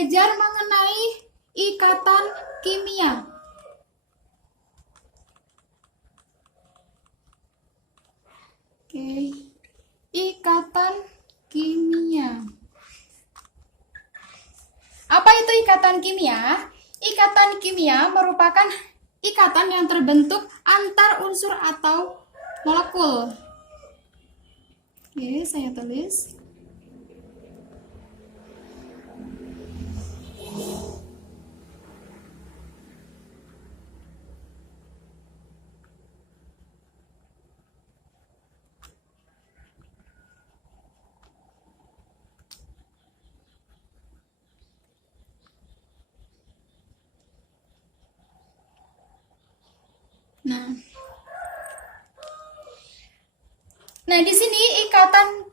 belajar mengenai ikatan kimia. Oke, ikatan kimia. Apa itu ikatan kimia? Ikatan kimia merupakan ikatan yang terbentuk antar unsur atau molekul. Oke, saya tulis. Nah, di sini ikatan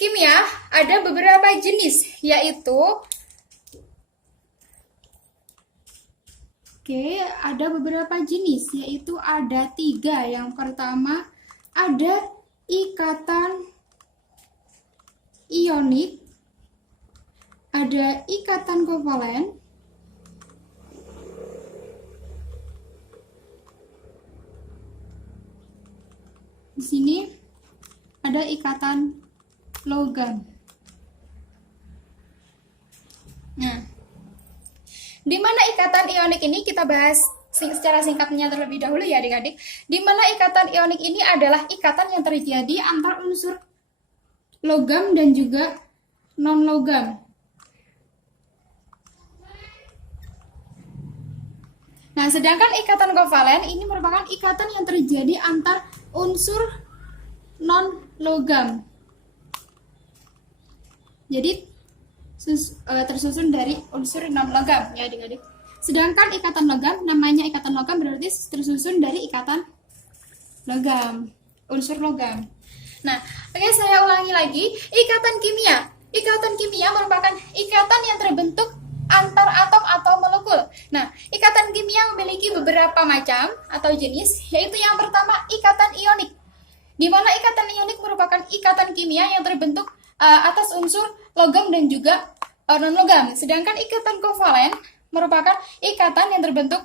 kimia ada beberapa jenis, yaitu ada beberapa jenis, yaitu ada 3. Yang pertama ada ikatan ionik, ada ikatan kovalen, di sini ada ikatan logam. Nah, di mana ikatan ionik ini kita bahas secara singkatnya terlebih dahulu ya adik-adik. Di mana ikatan ionik ini adalah ikatan yang terjadi antar unsur logam dan juga non-logam. Nah, sedangkan ikatan kovalen ini merupakan ikatan yang terjadi antar unsur non-logam. Jadi tersusun dari unsur non-logam ya adik-adik. Sedangkan ikatan logam, namanya ikatan logam berarti tersusun dari ikatan logam, unsur logam. Nah, oke, saya ulangi lagi. Ikatan kimia. Ikatan kimia merupakan ikatan yang terbentuk antar atom atau molekul. Nah, ikatan kimia memiliki beberapa macam atau jenis, yaitu yang pertama ikatan ionik. Di mana ikatan ionik merupakan ikatan kimia yang terbentuk atas unsur logam dan juga non-logam. Sedangkan ikatan kovalen merupakan ikatan yang terbentuk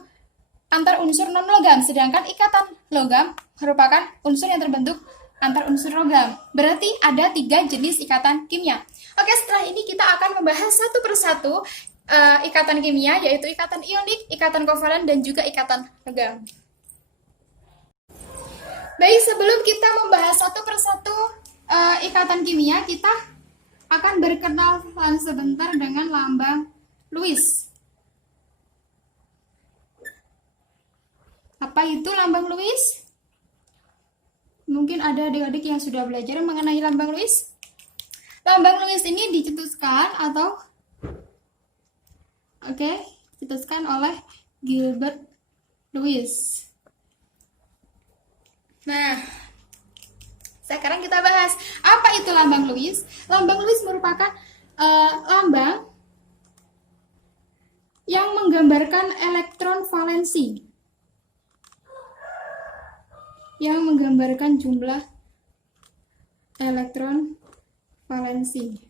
antar unsur non-logam. Sedangkan ikatan logam merupakan unsur yang terbentuk antar unsur logam. Berarti ada 3 jenis ikatan kimia. Oke, setelah ini kita akan membahas satu persatu ikatan kimia, yaitu ikatan ionik, ikatan kovalen, dan juga ikatan logam. Baik, sebelum kita membahas satu persatu ikatan kimia, kita akan berkenalan sebentar dengan lambang Lewis. Apa itu lambang Lewis? Mungkin ada adik-adik yang sudah belajar mengenai lambang Lewis. Lambang Lewis ini dicetuskan atau dicetuskan oleh Gilbert Lewis. Nah, sekarang kita bahas apa itu lambang Lewis. Lambang Lewis merupakan lambang yang menggambarkan elektron valensi, yang menggambarkan jumlah elektron valensi.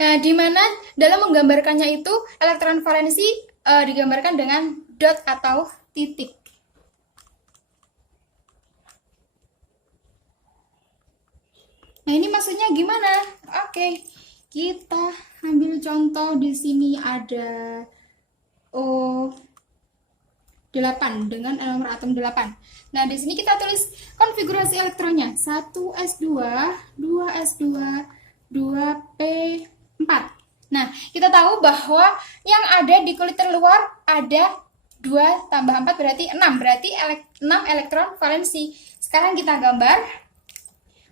Nah, di mana dalam menggambarkannya itu elektron valensi digambarkan dengan dot atau titik. Nah, ini maksudnya gimana? Oke, kita ambil contoh. Di sini ada O8 dengan nomor atom 8. Nah, di sini kita tulis konfigurasi elektronnya. 1s2, 2s2, 2p4. Nah, kita tahu bahwa yang ada di kulit terluar ada 2 tambah 4 berarti 6. Berarti 6 elektron valensi. Sekarang kita gambar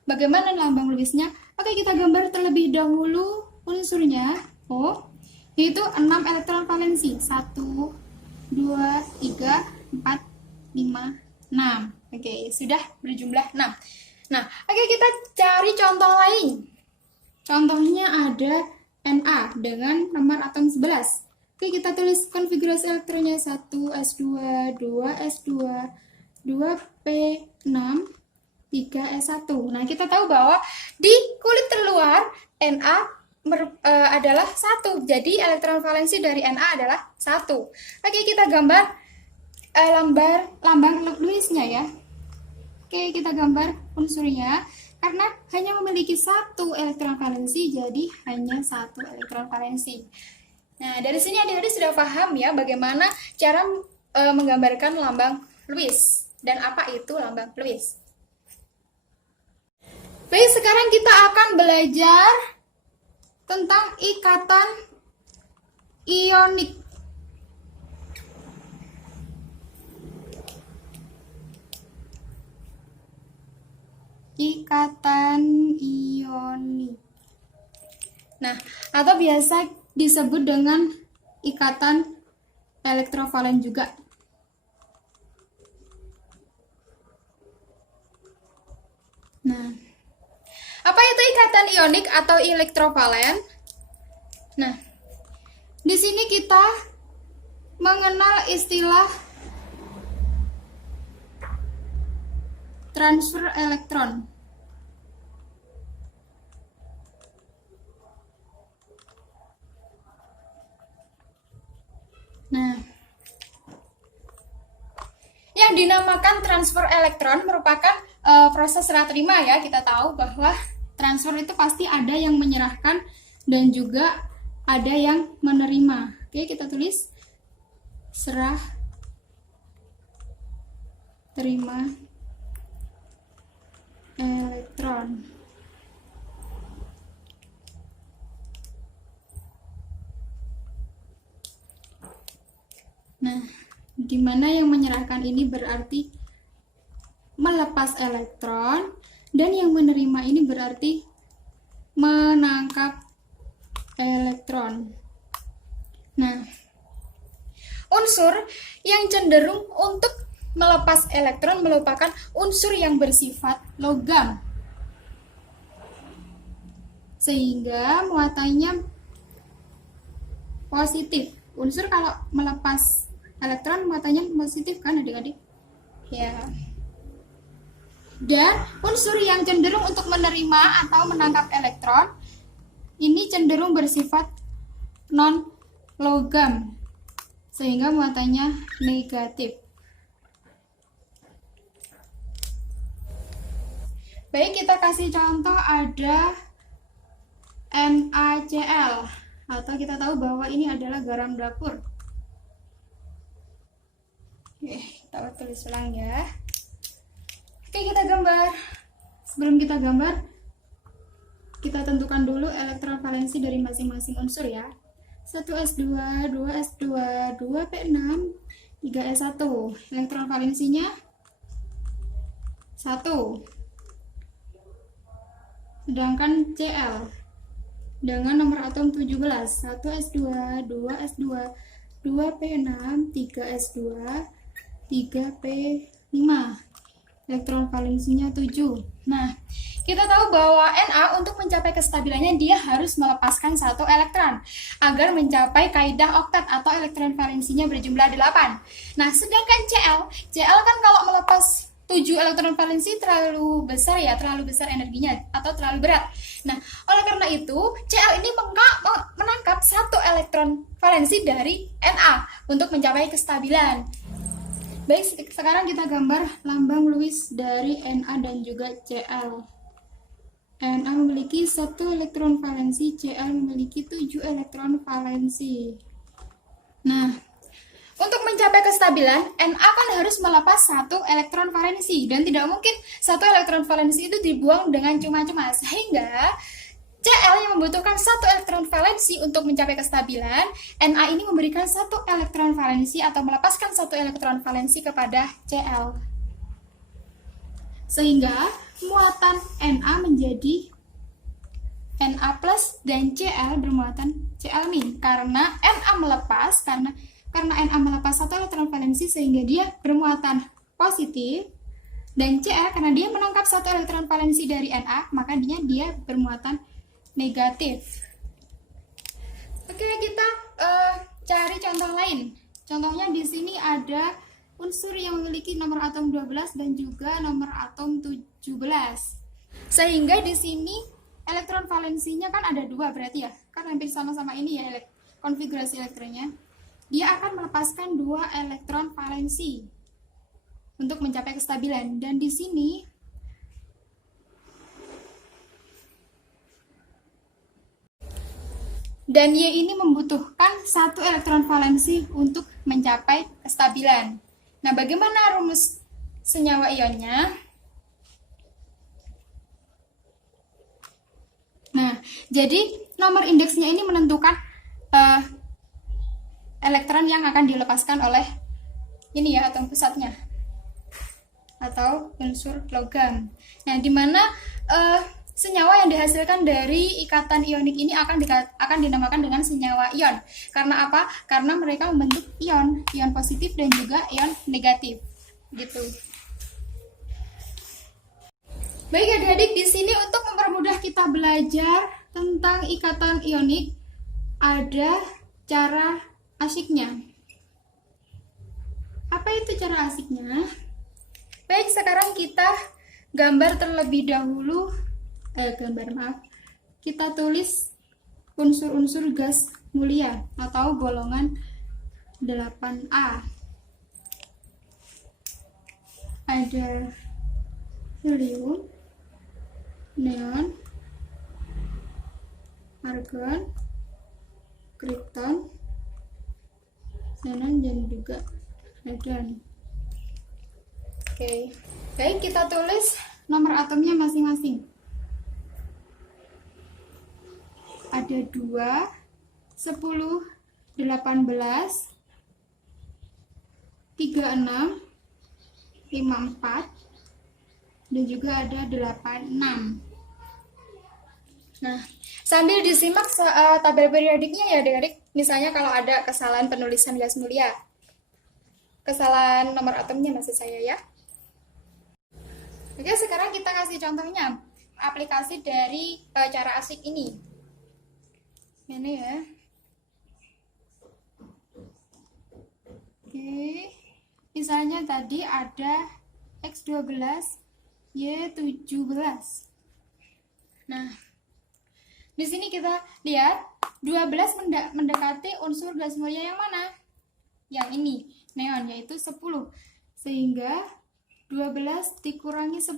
bagaimana lambang Lewisnya. Oke, kita gambar terlebih dahulu unsurnya O, yaitu 6 elektron valensi. 1, 2, 3, 4, 5, 6. Oke, sudah berjumlah 6. Nah, oke, kita cari contoh lain. Contohnya ada Na dengan nomor atom 11. Oke, kita tulis konfigurasi elektronnya 1s2, 2s2, 2p6 3s1. Nah, kita tahu bahwa di kulit terluar Na adalah 1. Jadi elektron valensi dari Na adalah 1. Oke, kita gambar lambang Lewis-nya ya. Oke, kita gambar unsurnya. Karena hanya memiliki 1 elektron valensi, jadi hanya 1 elektron valensi. Nah, dari sini adik-adik sudah paham ya bagaimana cara menggambarkan lambang Lewis dan apa itu lambang Lewis. Baik, sekarang kita akan belajar tentang ikatan ionik. Ikatan ionik. Nah, atau biasa disebut dengan ikatan elektrovalen juga. Nah, apa itu ikatan ionik atau elektrovalen? Nah, di sini kita mengenal istilah transfer elektron. Nah, yang dinamakan transfer elektron merupakan proses serah terima ya. Kita tahu bahwa transfer itu pasti ada yang menyerahkan dan juga ada yang menerima. Oke, kita tulis serah terima elektron. Nah, di mana yang menyerahkan ini berarti melepas elektron dan yang menerima ini berarti menangkap elektron. Nah, unsur yang cenderung untuk melepas elektron merupakan unsur yang bersifat logam, sehingga muatannya positif. Unsur kalau melepas elektron muatannya positif kan adik-adik? Ya. Dan unsur yang cenderung untuk menerima atau menangkap elektron ini cenderung bersifat non logam, sehingga muatannya negatif. Baik, kita kasih contoh ada NaCl, atau kita tahu bahwa ini adalah garam dapur. Kita tulis ulang ya. Oke, kita gambar. Sebelum kita gambar, kita tentukan dulu elektron valensi dari masing-masing unsur ya. 1s2, 2s2, 2p6, 3s1. Elektron valensinya 1. Sedangkan Cl dengan nomor atom 17, 1s2, 2s2, 2p6, 3s2, 3p5. Elektron valensinya 7. Nah, kita tahu bahwa Na untuk mencapai kestabilannya dia harus melepaskan 1 elektron agar mencapai kaidah oktat atau elektron valensinya berjumlah 8. Nah, sedangkan Cl kan kalau melepas 7 elektron valensi terlalu besar ya, terlalu besar energinya atau terlalu berat. Nah, oleh karena itu Cl ini menangkap 1 elektron valensi dari Na untuk mencapai kestabilan. Baik, sekarang kita gambar lambang Lewis dari Na dan juga Cl. Na memiliki 1 elektron valensi, Cl memiliki 7 elektron valensi. Nah, untuk mencapai kestabilan, Na kan harus melepas 1 elektron valensi dan tidak mungkin 1 elektron valensi itu dibuang dengan cuma-cuma, sehingga Cl yang membutuhkan 1 elektron valensi untuk mencapai kestabilan, Na ini memberikan 1 elektron valensi atau melepaskan 1 elektron valensi kepada Cl. Sehingga muatan Na menjadi Na plus dan Cl bermuatan Cl min karena Na melepas karena Na melepas 1 elektron valensi sehingga dia bermuatan positif, dan Cl karena dia menangkap 1 elektron valensi dari Na maka dia bermuatan negatif. Oke, kita cari contoh lain. Contohnya di sini ada unsur yang memiliki nomor atom 12 dan juga nomor atom 17. Sehingga di sini elektron valensinya kan ada 2 berarti ya. Kan hampir sama-sama ini ya konfigurasi elektronnya. Dia akan melepaskan 2 elektron valensi untuk mencapai kestabilan. Dan di sini dan Y ini membutuhkan 1 elektron valensi untuk mencapai kestabilan. Nah, bagaimana rumus senyawa ionnya? Nah, jadi nomor indeksnya ini menentukan elektron yang akan dilepaskan oleh ini ya, atom pusatnya atau unsur logam. Nah, di mana senyawa yang dihasilkan dari ikatan ionik ini akan dinamakan dengan senyawa ion. Karena apa? Karena mereka membentuk ion positif dan juga ion negatif. Gitu. Baik adik-adik, di sini untuk mempermudah kita belajar tentang ikatan ionik, ada cara asyiknya. Apa itu cara asyiknya? Baik, sekarang kita gambar terlebih dahulu. Kita tulis unsur-unsur gas mulia atau golongan 8A. Ada helium, neon, argon, krypton, xenon, dan juga radon. Oke, baik, kita tulis nomor atomnya masing-masing. Ada 2, 10, 18, 36, 54, dan juga ada 86. Nah, sambil disimak tabel periodiknya ya adik-adik. Misalnya kalau ada kesalahan penulisan gas mulia, kesalahan nomor atomnya maksud saya ya. Oke, sekarang kita kasih contohnya aplikasi dari cara asyik ini. Ini ya. Oke, misalnya tadi ada X12, Y17. Nah, di sini kita lihat 12 mendekati unsur gas mulia yang mana? Yang ini, neon, yaitu 10. Sehingga 12 dikurangi 10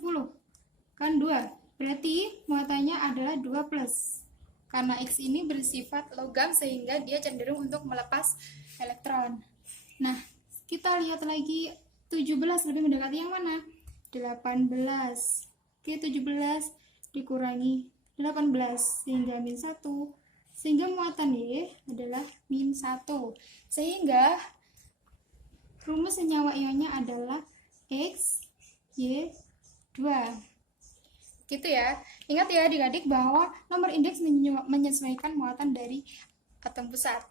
kan 2. Berarti muatannya adalah 2+. Karena X ini bersifat logam sehingga dia cenderung untuk melepas elektron. Nah, kita lihat lagi 17 lebih mendekati yang mana? 18. Oke, 17 dikurangi 18 sehingga -1. Sehingga muatan Y adalah -1. Sehingga rumus senyawa ionnya adalah X, Y, 2. Gitu ya. Ingat ya adik-adik bahwa nomor indeks menyesuaikan muatan dari atom pusat.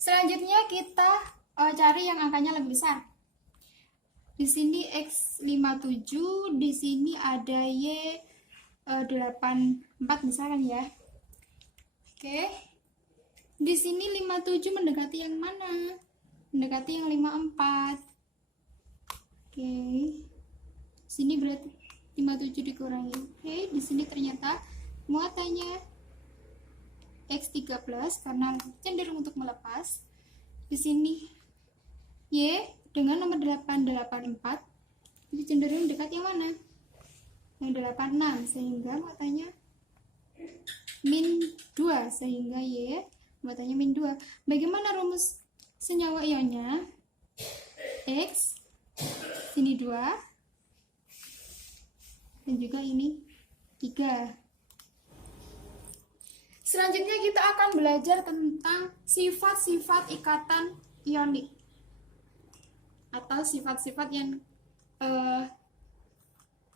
Selanjutnya kita cari yang angkanya lebih besar. Di sini X57, di sini ada Y84 misalkan ya. Oke. Di sini 57 mendekati yang mana? Mendekati yang 54. Oke. Sini berarti 57 dikurangi. Oke, di sini ternyata muatannya X3+ karena cenderung untuk melepas. Di sini Y dengan nomor 884 itu cenderung dekat yang mana? Yang 86, sehingga muatannya -2, sehingga Y muatannya -2. Bagaimana rumus senyawa ionnya? X, sini 2, dan juga ini 3. Selanjutnya kita akan belajar tentang sifat-sifat ikatan ionik atau sifat-sifat yang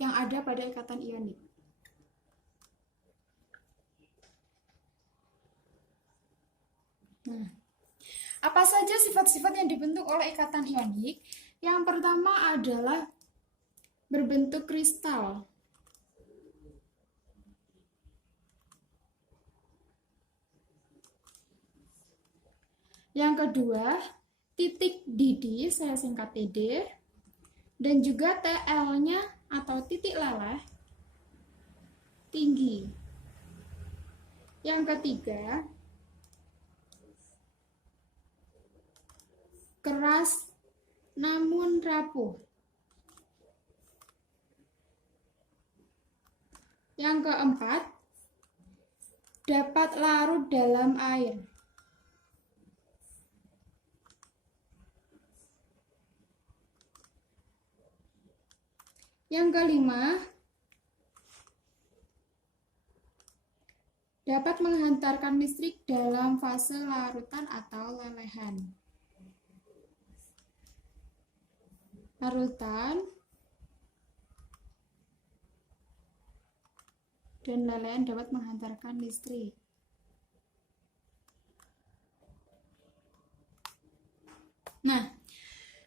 ada pada ikatan ionik. Nah, apa saja sifat-sifat yang dibentuk oleh ikatan ionik? Yang pertama adalah berbentuk kristal. Yang kedua, titik didih, saya singkat TD, dan juga TL-nya atau titik leleh tinggi. Yang ketiga, keras namun rapuh. Yang keempat, dapat larut dalam air. Yang kelima, dapat menghantarkan listrik dalam fase larutan atau lelehan. Larutan dan lelehan dapat menghantarkan listrik. Nah,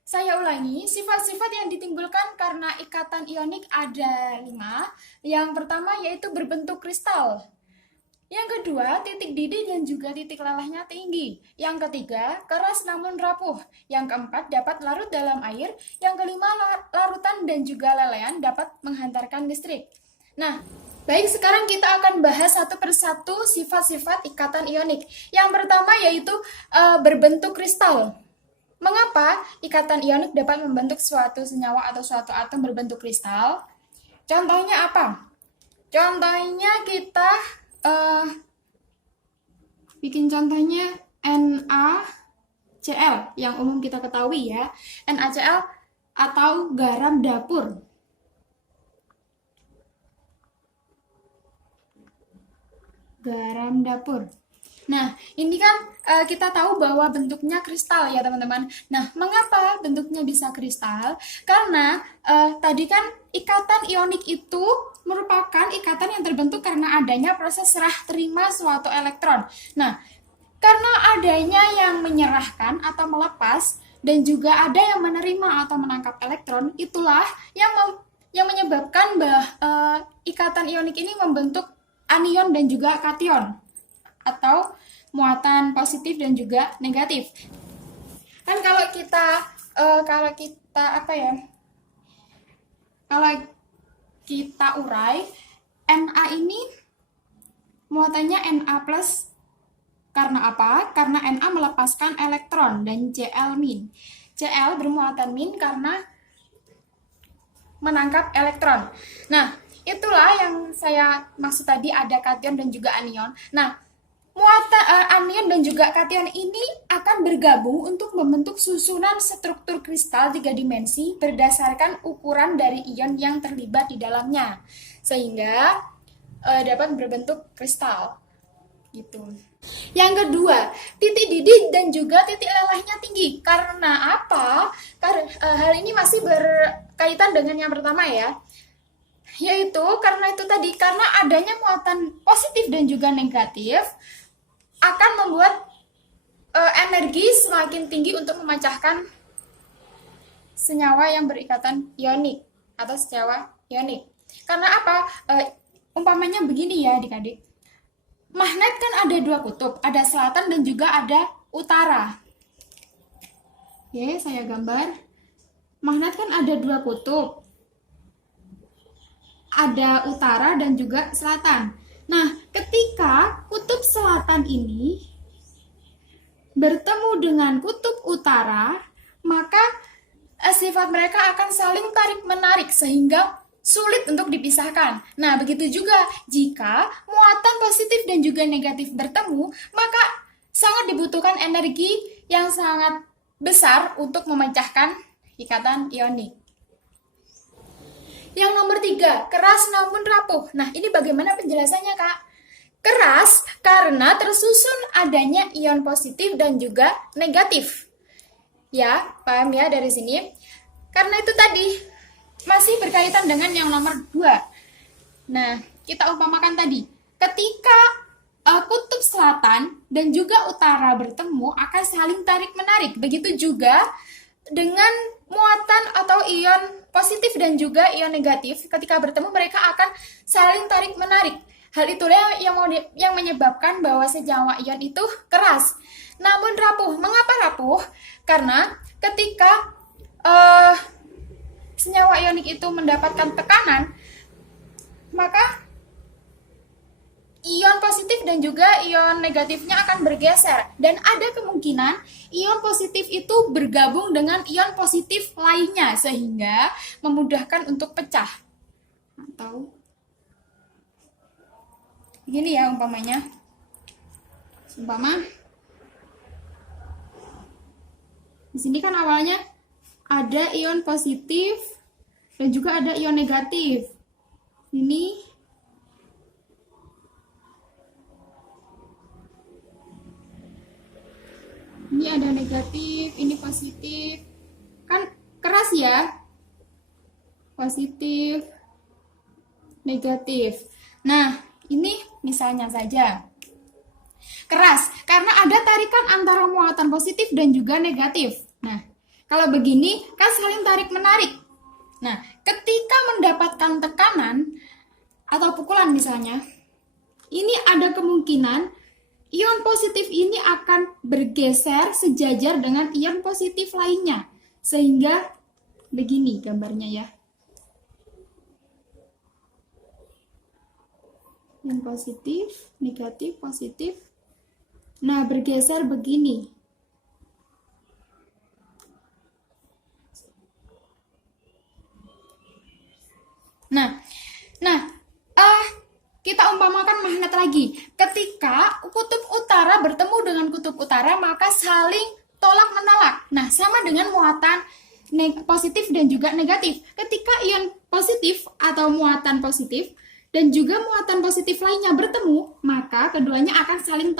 saya ulangi, sifat-sifat yang ditimbulkan karena ikatan ionik ada 5. Yang pertama yaitu berbentuk kristal. Yang kedua, titik didih dan juga titik lelehnya tinggi. Yang ketiga, keras namun rapuh. Yang keempat, dapat larut dalam air. Yang kelima, larutan dan juga lelehan dapat menghantarkan listrik. Nah, baik, sekarang kita akan bahas satu persatu sifat-sifat ikatan ionik. Yang pertama yaitu berbentuk kristal. Mengapa ikatan ionik dapat membentuk suatu senyawa atau suatu atom berbentuk kristal? Contohnya apa? Contohnya kita bikin contohnya NaCl yang umum kita ketahui ya. NaCl atau garam dapur. Garam dapur. Nah, ini kan kita tahu bahwa bentuknya kristal ya teman-teman. Nah, mengapa bentuknya bisa kristal? Karena tadi kan ikatan ionik itu merupakan ikatan yang terbentuk karena adanya proses serah terima suatu elektron. Nah, karena adanya yang menyerahkan atau melepas dan juga ada yang menerima atau menangkap elektron, itulah yang menyebabkan ikatan ionik ini membentuk anion dan juga kation atau muatan positif dan juga negatif. Kan kalau kita urai, Na ini muatannya Na plus. Karena apa? Karena Na melepaskan elektron dan Cl min. Cl bermuatan min karena menangkap elektron. Nah, itulah yang saya maksud tadi, ada kation dan juga anion. Nah, muatan anion dan juga kation ini akan bergabung untuk membentuk susunan struktur kristal 3 dimensi berdasarkan ukuran dari ion yang terlibat di dalamnya, sehingga dapat berbentuk kristal gitu. Yang kedua, titik didih dan juga titik lelehnya tinggi. Karena apa? Hal ini masih berkaitan dengan yang pertama ya, yaitu karena itu tadi, karena adanya muatan positif dan juga negatif akan membuat energi semakin tinggi untuk memecahkan senyawa yang berikatan ionik atau senyawa ionik. Karena apa? Umpamanya begini ya adik-adik. Magnet kan ada 2 kutub, ada selatan dan juga ada utara. Oke, saya gambar. Magnet kan ada 2 kutub. Ada utara dan juga selatan. Nah, ketika kutub selatan ini bertemu dengan kutub utara, maka sifat mereka akan saling tarik-menarik sehingga sulit untuk dipisahkan. Nah, begitu juga jika muatan positif dan juga negatif bertemu, maka sangat dibutuhkan energi yang sangat besar untuk memecahkan ikatan ionik. Yang nomor 3, keras namun rapuh. Nah, ini bagaimana penjelasannya, Kak? Keras karena tersusun adanya ion positif dan juga negatif. Ya, paham ya dari sini? Karena itu tadi masih berkaitan dengan yang nomor 2. Nah, kita umpamakan tadi, ketika kutub selatan dan juga utara bertemu akan saling tarik-menarik. Begitu juga dengan muatan atau ion positif dan juga ion negatif, ketika bertemu mereka akan saling tarik-menarik. Hal itulah yang menyebabkan bahwa senyawa ion itu keras, namun rapuh. Mengapa rapuh? Karena ketika senyawa ionik itu mendapatkan tekanan, maka ion positif dan juga ion negatifnya akan bergeser, dan ada kemungkinan ion positif itu bergabung dengan ion positif lainnya sehingga memudahkan untuk pecah. Atau begini ya umpamanya. Umpama di sini kan awalnya ada ion positif dan juga ada ion negatif. Ini ada negatif, ini positif. Kan keras ya. Positif, negatif. Nah, ini misalnya saja keras karena ada tarikan antara muatan positif dan juga negatif. Nah, kalau begini kan saling tarik-menarik. Nah, ketika mendapatkan tekanan atau pukulan misalnya, ini ada kemungkinan ion positif ini akan bergeser sejajar dengan ion positif lainnya. Sehingga begini gambarnya ya. Ion positif, negatif, positif. Nah, bergeser begini. Kita umpamakan magnet lagi. Ketika kutub utara bertemu dengan kutub utara, maka saling tolak menolak. Nah, sama dengan muatan positif dan juga negatif. Ketika ion positif atau muatan positif dan juga muatan positif lainnya bertemu, maka keduanya akan saling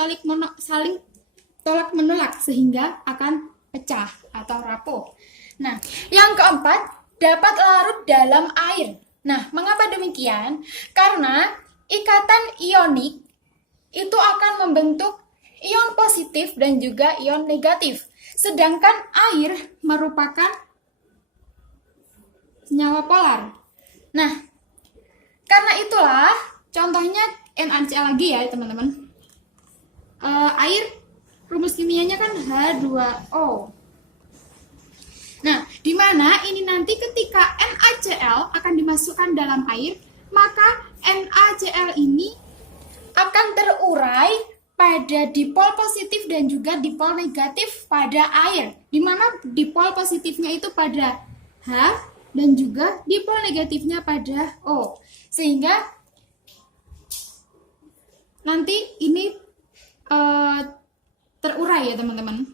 tolak menolak sehingga akan pecah atau rapuh. Nah, yang keempat, dapat larut dalam air. Nah, mengapa demikian? Karena ikatan ionik itu akan membentuk ion positif dan juga ion negatif. Sedangkan air merupakan senyawa polar. Nah, karena itulah contohnya NaCl lagi ya teman-teman. Air rumus kimianya kan H2O. Nah, di mana ini nanti ketika NaCl akan dimasukkan dalam air, maka NaCl ini akan terurai pada dipol positif dan juga dipol negatif pada air, di mana dipol positifnya itu pada H dan juga dipol negatifnya pada O, sehingga nanti ini terurai ya teman-teman,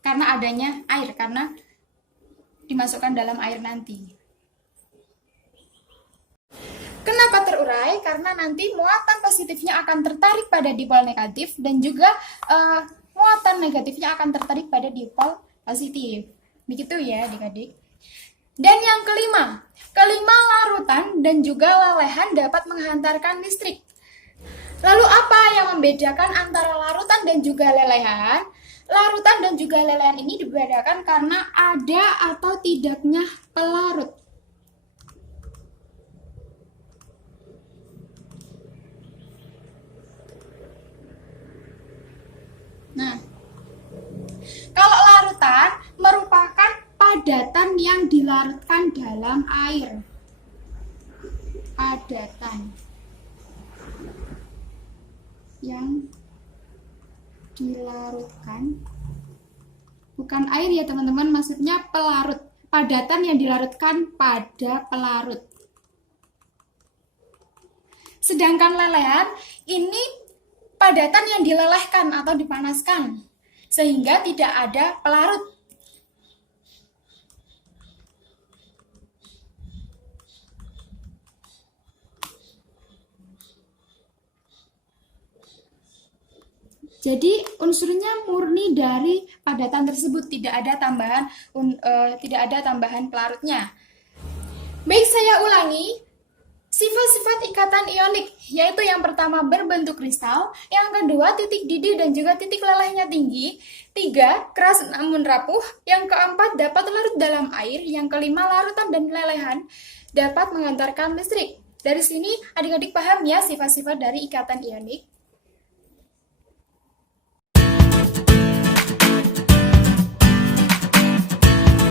karena adanya air, karena dimasukkan dalam air nanti. Kenapa terurai? Karena nanti muatan positifnya akan tertarik pada dipol negatif dan juga muatan negatifnya akan tertarik pada dipol positif. Begitu ya adik-adik. Dan yang kelima larutan dan juga lelehan dapat menghantarkan listrik. Lalu apa yang membedakan antara larutan dan juga lelehan? Larutan dan juga lelehan ini dibedakan karena ada atau tidaknya pelarut. Nah, kalau larutan merupakan padatan yang dilarutkan dalam air. Padatan yang dilarutkan, bukan air ya teman-teman, maksudnya pelarut. Padatan yang dilarutkan pada pelarut. Sedangkan lelehan ini padatan yang dilelehkan atau dipanaskan sehingga tidak ada pelarut. Jadi unsurnya murni dari padatan tersebut, tidak ada tambahan pelarutnya. Baik, saya ulangi. Sifat-sifat ikatan ionik, yaitu yang pertama berbentuk kristal, yang kedua titik didih dan juga titik lelehnya tinggi, 3 keras namun rapuh, yang keempat dapat larut dalam air, yang kelima larutan dan lelehan dapat mengantarkan listrik. Dari sini adik-adik paham ya sifat-sifat dari ikatan ionik.